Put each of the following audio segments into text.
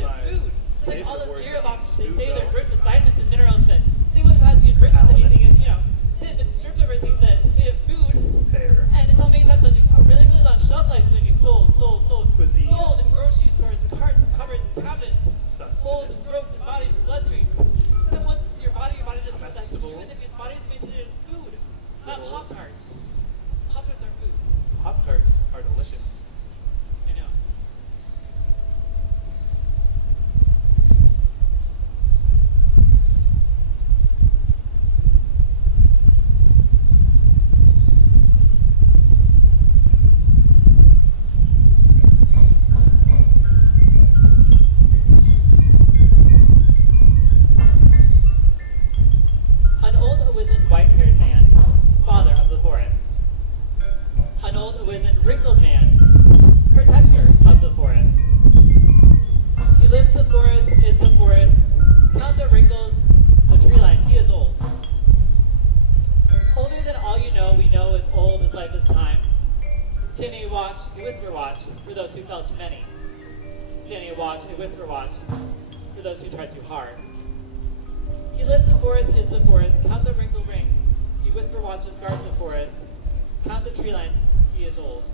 their My food. Like all favorite those word Thierauf, is they food, say they're though. rich with vitamins and minerals, but they wouldn't have had to be enriched with anything if, they had been stripped of everything that made of food. Pear. And it's all made to have such a really, really long shelf life, so you sold Cuisine. in grocery stores, in carts, covered in cabinets, Sustenance. sold and broken in bodies and bloodstream. And then once it's your body just knows that to Comestible. you, and if your body is made to food, not Edibles. Pop-Tarts. Pop-Tarts are food. Pop-Tarts are delicious. I know. An old, wizened, white-haired man, father of the forest. An old, wizened, wrinkled man, protector of the forest. He lives the forest, is the forest, count the wrinkles, the tree line, he is old. Older than all you know, we know is old as life is time. Standing a watch, a whisper watch, for those who felt too many. Standing a watch, a whisper watch, for those who tried too hard. He lives the forest, is the forest, count the wrinkle rings. He whisper watches, guards the forest, count the tree line, he is old.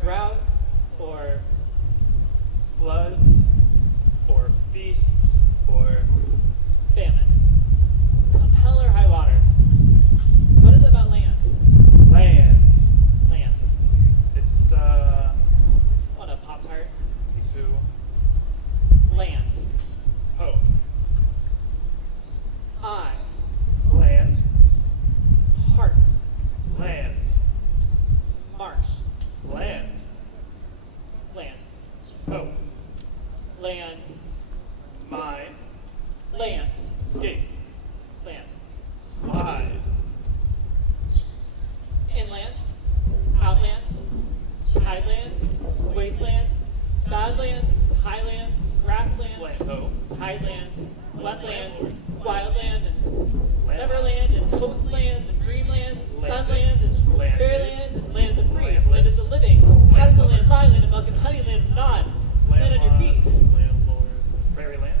Drought, or flood, or feast, or famine. Come hell or high water. What is it about land? Land. Land. It's, On a Pop-Tart. to Land. hope. I. Land. Heart. Land. Marsh. Land. Land. Hope. Land. Mine. Land. Skate. Land. Slide. Inland. Outland. Tideland. Wasteland. Badlands. Highlands. Grasslands. Land. Tidelands. Wetlands. Wildland. And Land. Neverland. And coastlands. And dreamland. Land. Sunland. And Land. fairyland. And land of the free. Landless. Land of the living. How does the land lie? Land of milk and honey. Land of nod. Land on your feet. Landlord. Prairie land.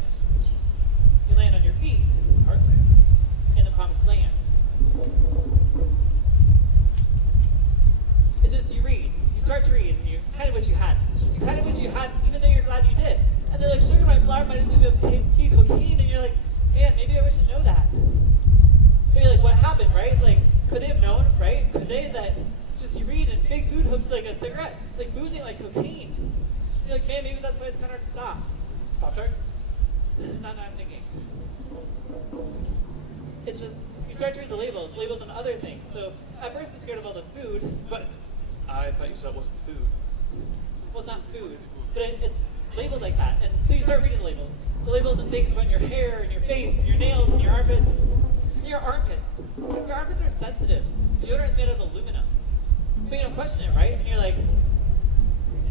You land on your feet. Heartland. In the promised land. It's just you read. You start to read and you kind of wish you had. You kind of wish you had, even though you're glad you did. And they're like, sugar my flower might as well be cocaine. And you're like, man, maybe I wish to know that. But you're like, what happened, right? Like, could they have known, right? Could they that just you read and big food hooks like a cigarette, like boozing like cocaine. You're like, man, maybe that's why it's kind of hard to stop. not thinking. It's just, you start to read the labels on other things. So at first you're scared of all the food. But I thought you said it wasn't food. Well, it's not food, but it's labeled like that. And so you start reading the labels. The labels and things about your hair and your face and your nails and your armpits. Your armpits. Your armpits are sensitive. Deodorant is made out of aluminum. But you don't question it, right? And you're like,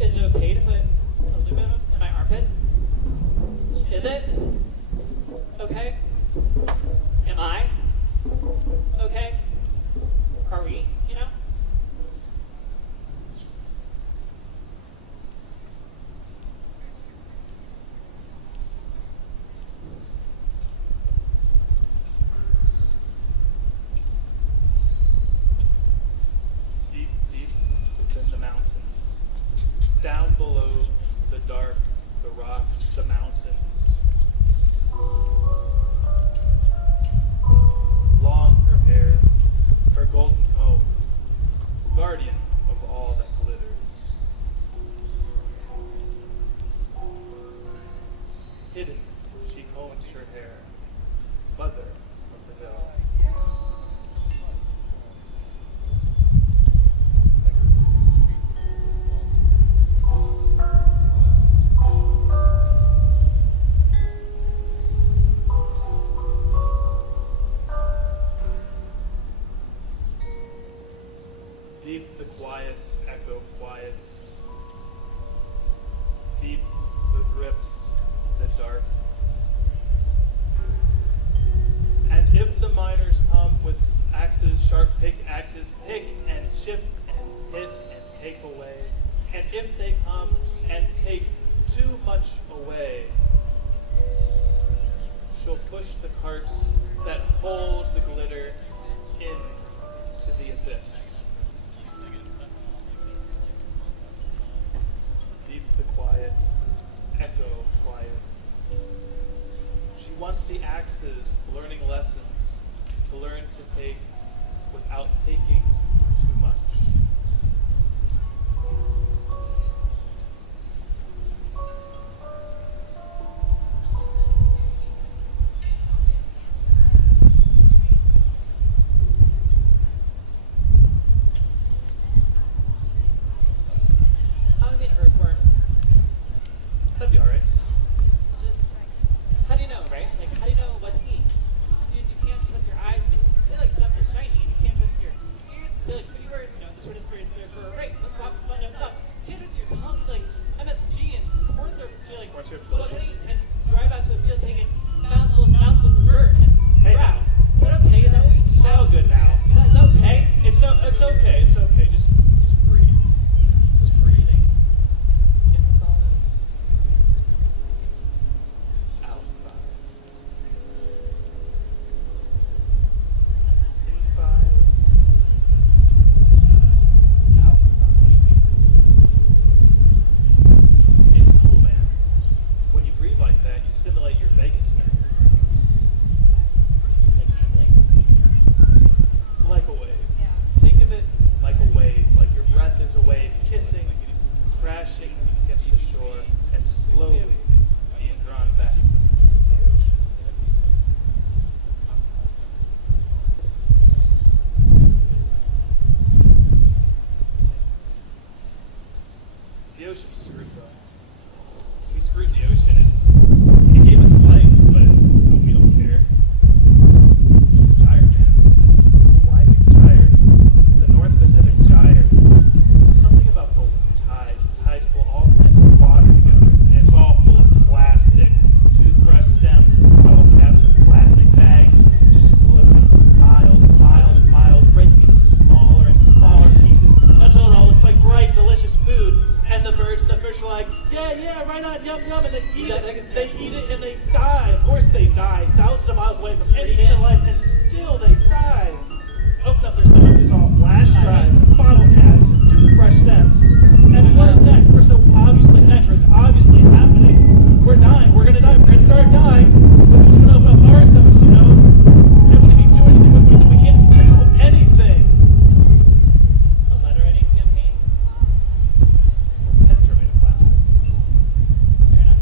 is it okay to put aluminum in my armpits? Is it? Okay. Am I? Okay. Are we? You know? Deep, deep within the mountains, down below the dark, the rocks, the mountains. Long her hair, her golden comb, guardian of all that glitters. Hidden, she combs her hair, mother of the hill. Deep the quiet echo quiet. Deep the drifts the dark. And if the miners come with axes, sharp pickaxes, pick and chip and hit and take away. And if they come and take too much away, she'll push the carts that hold the glitter into the abyss. Deep the quiet, echo quiet. She wants the axes learning lessons, to learn to take without taking too much. How do you mean earthworm? That'd be alright. Just, how do you know, right? Like, how do you know what to eat? Because you can't trust your eyes. They like stuff that's shiny, and you can't trust your ears. They're like pretty words, you know, sort of for right. Let's talk fun stuff. You can't trust your tongue. It's like MSG and corn syrup. You're like, Corn syrup, what can I delicious. eat? And drive out to a field taking mouthfuls of dirt and Hey, crap. What okay? Is that what we It's all good now. Is that okay? It's okay. It's okay. Just breathe. Just breathing. Out. In 5. Out. It's cool, man. When you breathe like that, you stimulate your vagus nerve. Like gambling? Like a wave. Think of it like a wave, like your breath is a wave, kissing, crashing against the shore, and slowly being drawn back to the ocean. The ocean's screwed, bro. We screwed the ocean. It gave us life, but we don't care. Gyre, man. Winding gyre. The North Pacific gyre. Something about the tides. Tides pull all kinds of water together, and it's all full of plastic. Toothbrush stems and bottle caps and plastic bags, just floating miles and miles and miles, breaking into smaller and smaller pieces until it all looks like bright, delicious food. And the birds and the fish are like, yeah, right on, yum, yum, and they eat it. They eat it and they die. Of course they die, thousands of miles away from any human life, and still they die. Open up their stomachs, it's all flash drives, bottle caps, and toothbrush stems. And what next? We're so obviously next, it's obviously happening. We're dying, we're gonna die, we're gonna start dying, but we're just gonna open up our stomachs, you know? And we can do anything with it, we can't do anything. So letter writing campaign? Pens are made of plastic. Fair enough.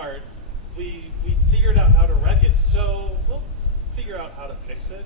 apart. We figured out how to wreck it, so we'll figure out how to fix it.